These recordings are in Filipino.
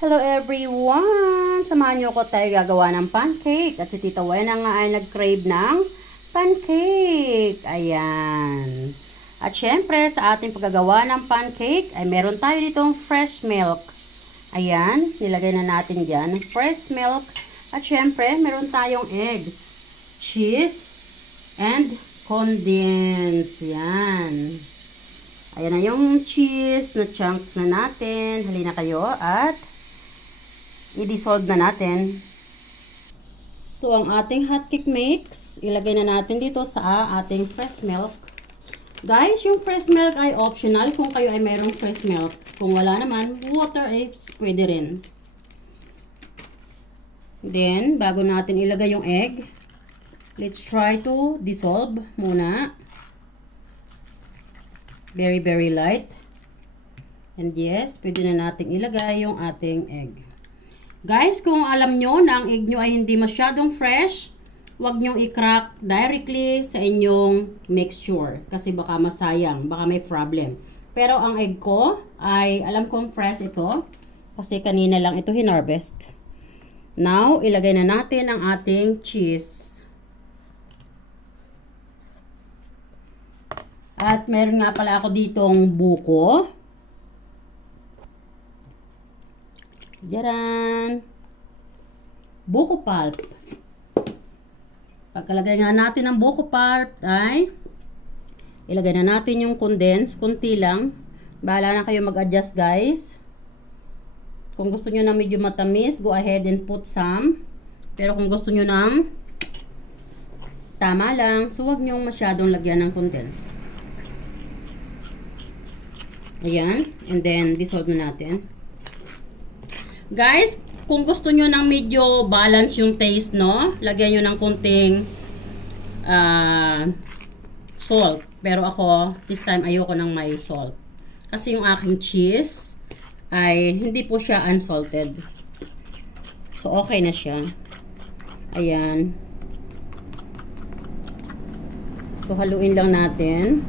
Hello everyone! Samahan niyo ko tayo gagawa ng pancake. At si Tita Wena nga ay nag-crave ng pancake. Ayan. At syempre, sa ating paggagawa ng pancake, ay meron tayo ditong fresh milk. Ayan, nilagay na natin dyan. Fresh milk. At syempre, meron tayong eggs, cheese, and condensed. Yan. Ayan na yung cheese na chunks na natin. Halina kayo at i-dissolve na natin. So, ang ating hot cake mix, ilagay na natin dito sa ating fresh milk. Guys, yung fresh milk ay optional kung kayo ay mayroong fresh milk. Kung wala naman, water is pwede rin. Then, bago natin ilagay yung egg, let's try to dissolve muna. Very, very light. And yes, pwede na natin ilagay yung ating egg. Guys, kung alam nyo na ang egg nyo ay hindi masyadong fresh, huwag nyo i-crack directly sa inyong mixture. Kasi baka masayang, baka may problem. Pero ang egg ko ay, alam kong fresh ito. Kasi kanina lang ito hinarvest. Now, ilagay na natin ang ating cheese. At meron nga pala ako ditong buko. Diyan. Buko pulp. Pagkalagay nga natin ng buko pulp ay ilagay na natin yung condense. Kunti lang. Bahala na kayo mag-adjust, guys. Kung gusto nyo na medyo matamis, go ahead and put some. Pero kung gusto nyo ng tama lang, so huwag nyo masyadong lagyan ng condense. Ayan. And then, dissolve na natin. Guys, kung gusto nyo ng medyo balance yung taste, no? Lagyan nyo ng kunting salt. Pero ako, this time, ayoko ng may salt. Kasi yung aking cheese ay hindi po siya unsalted. So, okay na siya. Ayan. So, haluin lang natin.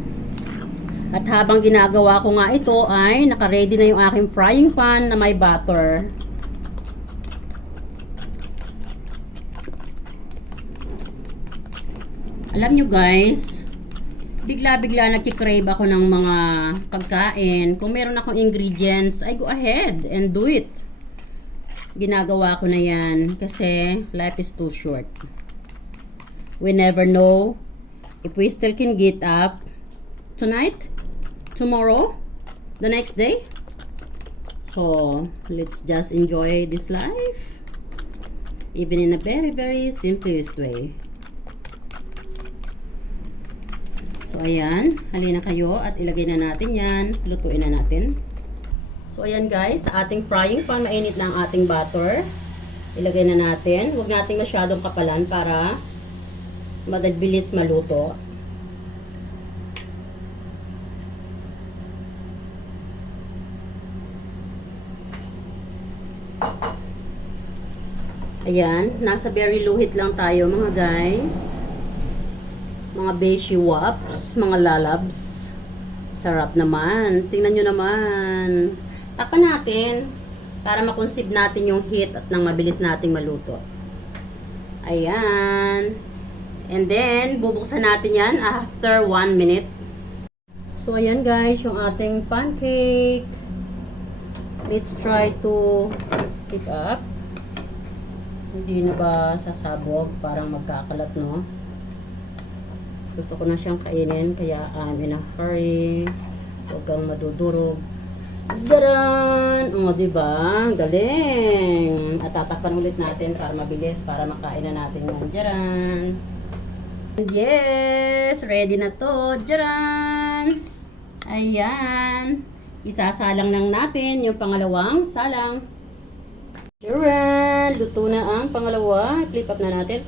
At habang ginagawa ko nga ito ay naka-ready na yung aking frying pan na may butter. Alam nyo guys, bigla-bigla nagki-crave ako ng mga pagkain. Kung meron akong ingredients, ay go ahead and do it. Ginagawa ko na yan kasi life is too short. We never know if we still can get up tonight, tomorrow, the next day. So, let's just enjoy this life. Even in a very, very simplest way. So, ayan. Halina kayo at ilagay na natin yan. Lutuin na natin. So, ayan guys. Sa ating frying pan, mainit na ang ating butter. Ilagay na natin. Huwag natin masyadong kapalan para madagbilis maluto. Ayan. Nasa very low heat lang tayo mga guys. Mga beshi wops, mga lalabs. Sarap naman. Tingnan nyo naman. Takpan natin para makonsib natin yung heat at nang mabilis nating maluto. Ayan. And then, bubuksan natin yan after 1 minute. So, ayan guys, yung ating pancake. Let's try to heat up. Hindi na ba sasabog? Parang magkakalat, no? Gusto ko na siyang kainin, kaya I'm in a hurry. Huwag kang madudurog. Daran! O, diba? Galing! At tatakpan ulit natin para mabilis, para makain na natin yan. Daran! And yes! Ready na to! Daran! Ayan! Isasalang lang natin yung pangalawang salang. Daran! Luto na ang pangalawa. Flip up na natin.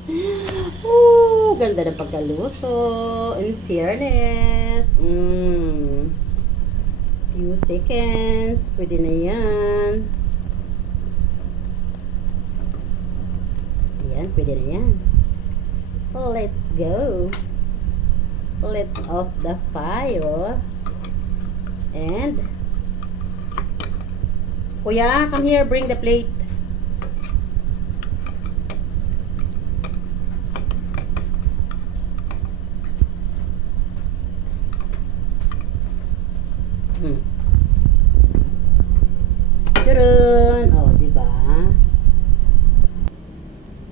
Ooh, ganda ng pagkaluto. In fairness. Few seconds. Pwede na yan. Ayan, pwede na yan. Let's go. Let's off the fire. And Kuya, come here, bring the plate. Turun. Oh, diba?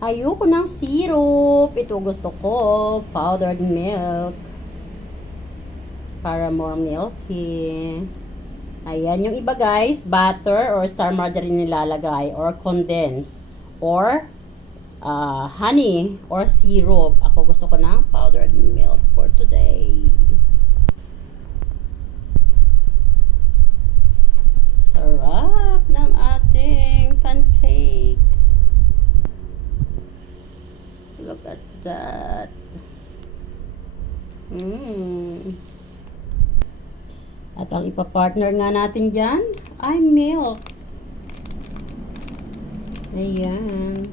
Ayoko ng syrup. Ito gusto ko. Powdered milk. Para more milky. Ayan. Yung iba guys, butter or star margarine nilalagay. Or condensed. Or honey. Or syrup. Ako gusto ko ng powdered milk for today. Sarap ng ating pancake. Look at that. At ang ipapartner nga natin dyan ay milk. Ayan.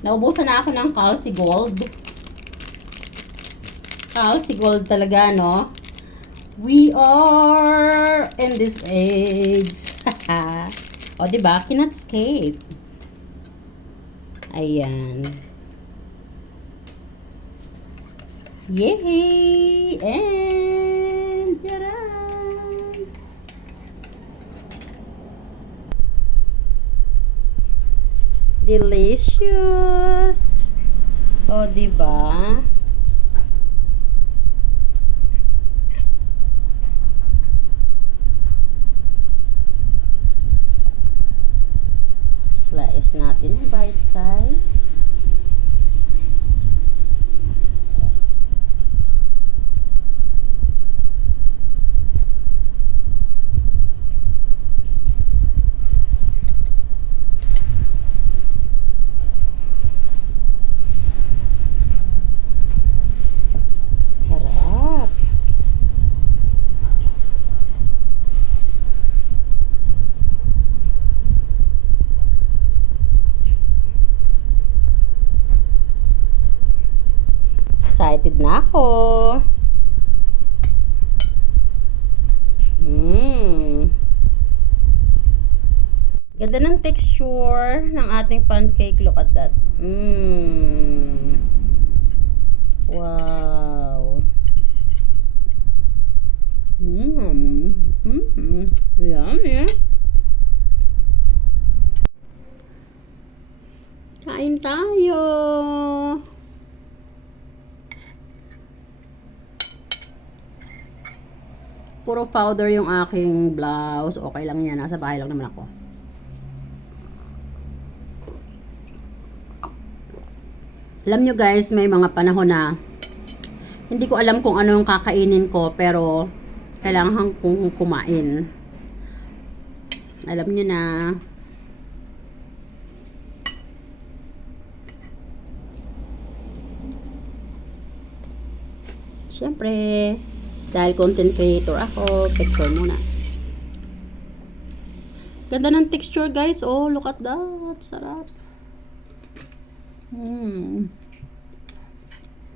Naubusan na ako ng Calci Gold. Calci Gold talaga, no? We are in this age. O, diba? Cannot escape. Ayan. Yay! And taran! Delicious! O, diba? Slice natin yung bite size. Sarap. Excited na ako. Ganda ng texture ng ating pancake. Look at that. Wow. Yummy. Kain tayo. Puro powder yung aking blouse. Okay lang yan. Nasa bahay lang naman ako. Alam nyo guys, may mga panahon na hindi ko alam kung ano yung kakainin ko, pero kailangan kong kumain. Alam nyo na. Siyempre, dahil content creator ako, picture muna. Ganda ng texture guys. Oh, look at that. Sarap.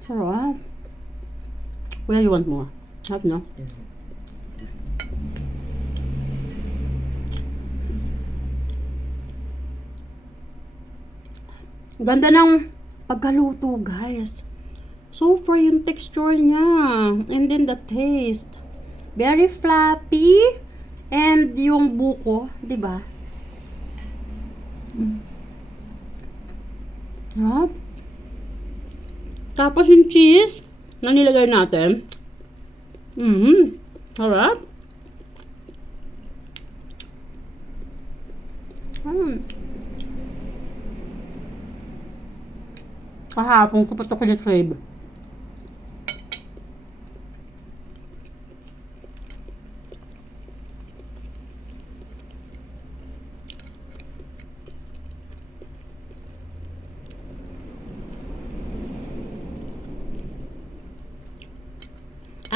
Sarap. Where you want more? Have no? Ganda ng pagkaluto guys. Super yung texture niya. And then the taste. Very fluffy. And yung buko, di ba? Sarap. Tapos yung cheese na nilagay natin. Sarap. Kahapon ko pa ito kinikrave.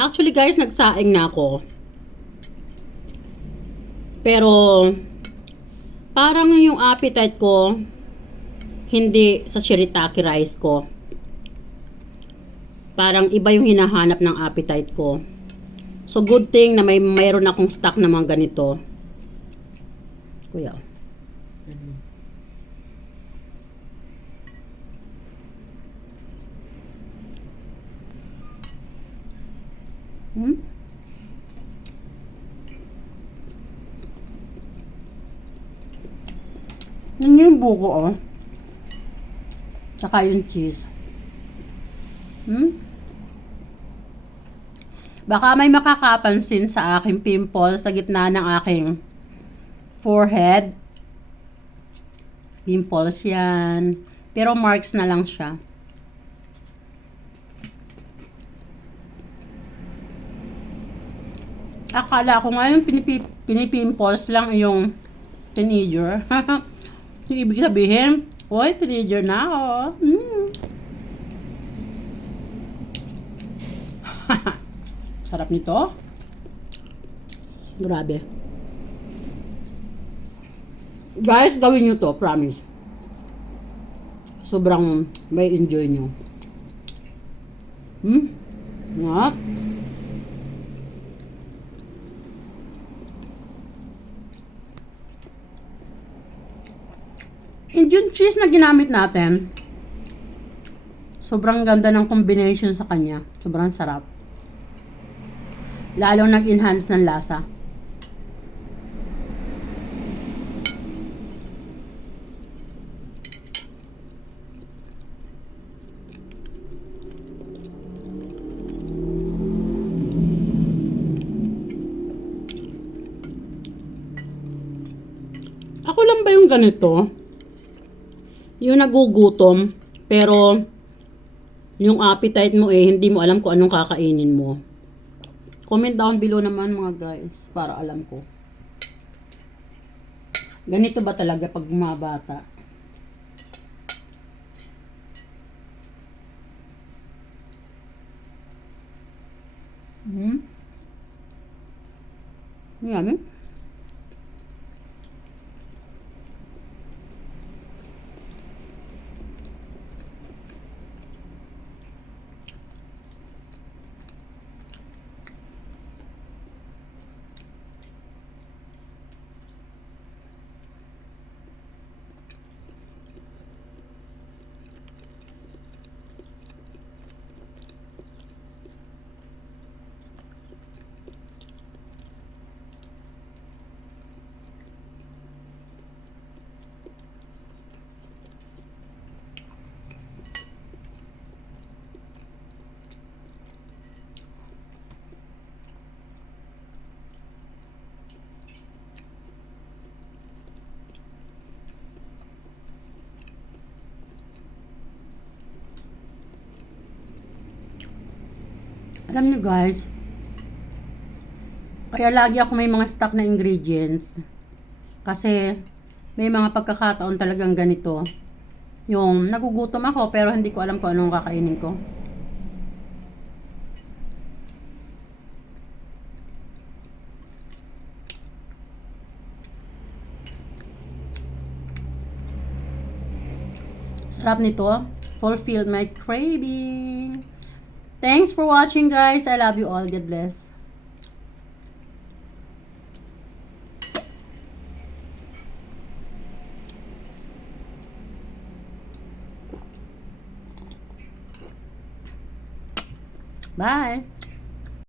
Actually guys, nagsaing na ako. Pero parang yung appetite ko hindi sa shirataki rice ko. parang iba yung hinahanap ng appetite ko. So, good thing na mayroon akong stock na mga ganito. Kuya. Yun yung buko, oh. Tsaka yung cheese. Baka may makakapansin sa aking pimple sa gitna ng aking forehead. Pimples yan. Pero marks na lang siya. Akala ko ngayon pinipimples lang yung teenager. Yung ibig sabihin, oy, teenager na ako. Sarap nito. Grabe. Guys, gawin nyo to, promise. Sobrang may enjoy nyo. Nga. And yung cheese na ginamit natin, sobrang ganda ng combination sa kanya. Sobrang sarap. Lalong nag-enhance ng lasa. Ako lang ba yung ganito? Yung nagugutom, pero yung appetite mo hindi mo alam kung anong kakainin mo. Comment down below naman mga guys, para alam ko. Ganito ba talaga pag mga bata? Yummy. Alam nyo guys, kaya lagi ako may mga stock na ingredients. Kasi may mga pagkakataon talagang ganito. Yung nagugutom ako pero hindi ko alam kung anong kakainin ko. Sarap nito. Fulfilled my craving. Thanks for watching guys. I love you all. God bless. Bye.